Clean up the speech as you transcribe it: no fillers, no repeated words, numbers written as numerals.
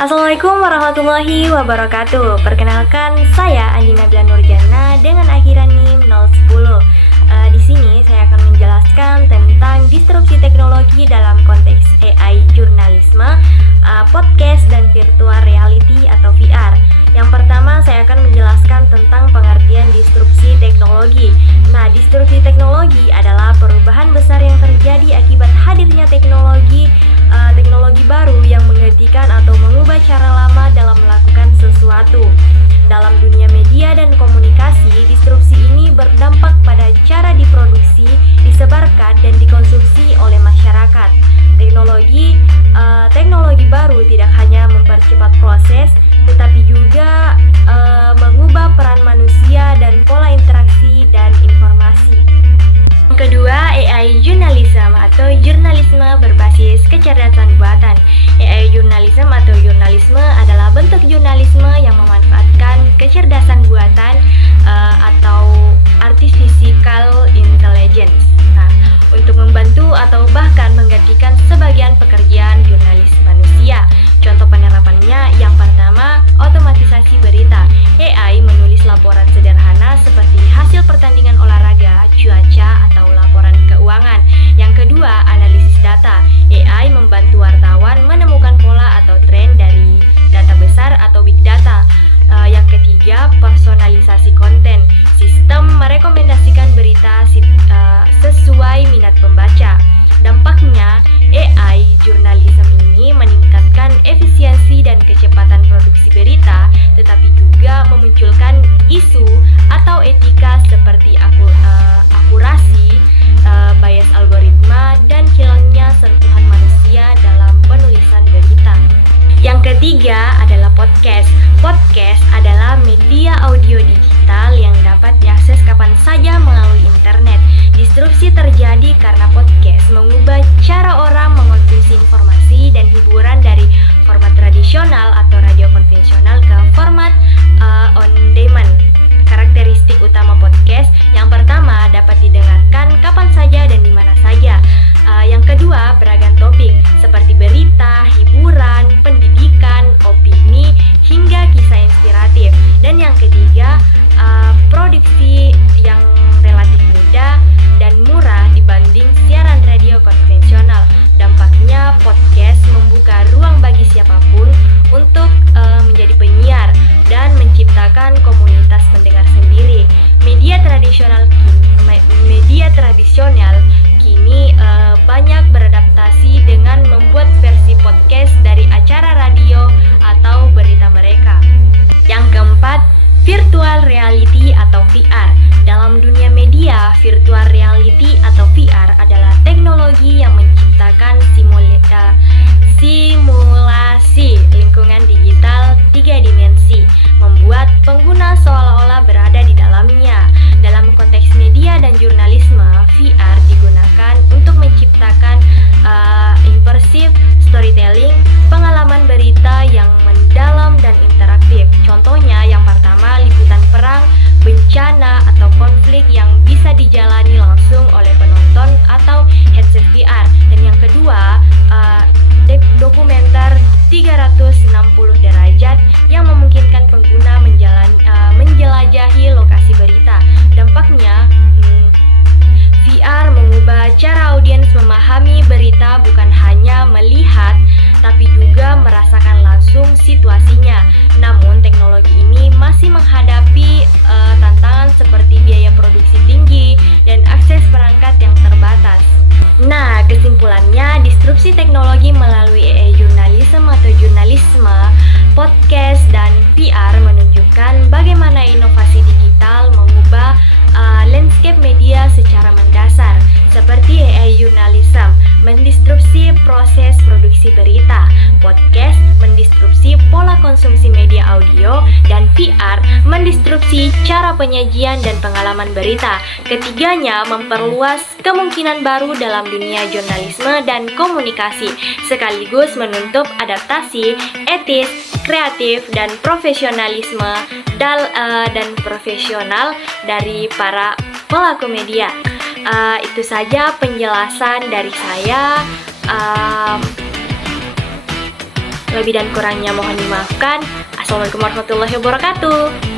Assalamualaikum warahmatullahi wabarakatuh. Perkenalkan, saya Andi Nabila Nurjana dengan akhiran NIM 010. Di sini saya akan menjelaskan tentang disrupsi teknologi dalam konteks AI jurnalisme, podcast dan virtual reality atau VR. Yang pertama, saya akan menjelaskan tentang pengertian disrupsi teknologi. Nah, disrupsi teknologi adalah perubahan besar yang terjadi akibat hadirnya teknologi baru yang menggantikan atau mengubah cara lama dalam melakukan sesuatu. Dalam dunia media dan komunikasi, disrupsi ini berdampak pada cara diproduksi, disebarkan, dan dikonsumsi oleh masyarakat. Teknologi baru tidak hanya mempercepat proses, tetapi juga mengubah peran manusia dan pola interaksi dan informasi. Yang kedua, AI journalism atau jurnalisme berbasis kecerdasan buatan. AI journalism atau jurnalisme adalah bentuk jurnalisme yang memanfaatkan kecerdasan buatan atau artificial intelligence untuk membantu atau bahkan menggantikan sebagian pekerjaan jurnalis manusia. Contoh penerapannya yang pertama, otomatisasi berita. AI menulis laporan sederhana seperti hasil pertandingan olahraga, cuaca, atau laporan keuangan. Yang kedua, analisis data. AI membantu wartawan menemukan pola atau tren dari data besar atau big data. Yang ketiga, personalisasi konten. Sistem merekomendasikan berita sesuai minat pembaca. Dampaknya, AI jurnalisme ini meningkatkan efisiensi dan kecepatan produksi berita, tetapi juga memunculkan isu atau etika seperti akurasi, bias algoritma, dan hilangnya sentuhan manusia dalam penulisan berita. Yang ketiga adalah podcast. Podcast adalah media audio digital yang dapat diakses kapan saja melalui internet. Disrupsi terjadi karena podcast mengubah cara orang mengonsumsi informasi dan hiburan dari format tradisional atau radio konvensional ke format on demand. Karakteristik utama podcast yang pertama, dapat didengarkan kapan saja dan di mana saja. Yang kedua, beragam topik seperti berita, hiburan, pendidikan, opini, hingga kisah inspiratif. Dan yang ketiga, produksi yang relatif mudah dan murah dibanding siaran radio konvensional. Dampaknya, podcast membuka ruang bagi siapapun untuk menjadi penyiar dan menciptakan komunitas pendengar sendiri. Media tradisional kini banyak beradaptasi dengan membuat versi podcast dari acara radio atau berita mereka. Yang keempat, virtual reality atau VR. Dalam dunia media, virtual reality atau VR adalah teknologi yang menciptakan simulasi lingkungan digital 3 dimensi, membuat pengguna seolah-olah berada di dalamnya. Dalam konteks media dan jurnalisme, VR digunakan untuk menciptakan immersive storytelling, pengalaman berita yang mendalam dan interaktif. Contohnya yang pertama, liputan perang, bencana, atau konflik yang bisa dijalani langsung oleh penonton atau headset VR. Dan yang kedua, dokumenter 360 derajat yang memungkinkan pengguna menjelajahi lokasi berita. Dampaknya, VR mengubah cara audiens memahami berita, bukan hanya melihat, tapi juga merasakan langsung situasinya. Namun, teknologi ini masih menghadapi tantangan seperti biaya produksi tinggi dan akses perangkat yang terbatas. Nah, kesimpulannya, disrupsi teknologi melalui AI journalism atau jurnalisme, podcast, dan VR menunjukkan bagaimana inovasi digital mengubah landscape media secara mendasar. Seperti AI journalism mendisrupsi proses produksi berita, podcast mendisrupsi pola konsumsi media audio, dan VR mendisrupsi cara penyajian dan pengalaman berita. Ketiganya memperluas kemungkinan baru dalam dunia jurnalisme dan komunikasi, sekaligus menuntut adaptasi etis, kreatif, dan profesionalisme dan profesional dari para pelaku media. Itu saja penjelasan dari saya. Lebih dan kurangnya mohon dimaafkan. Assalamualaikum warahmatullahi wabarakatuh.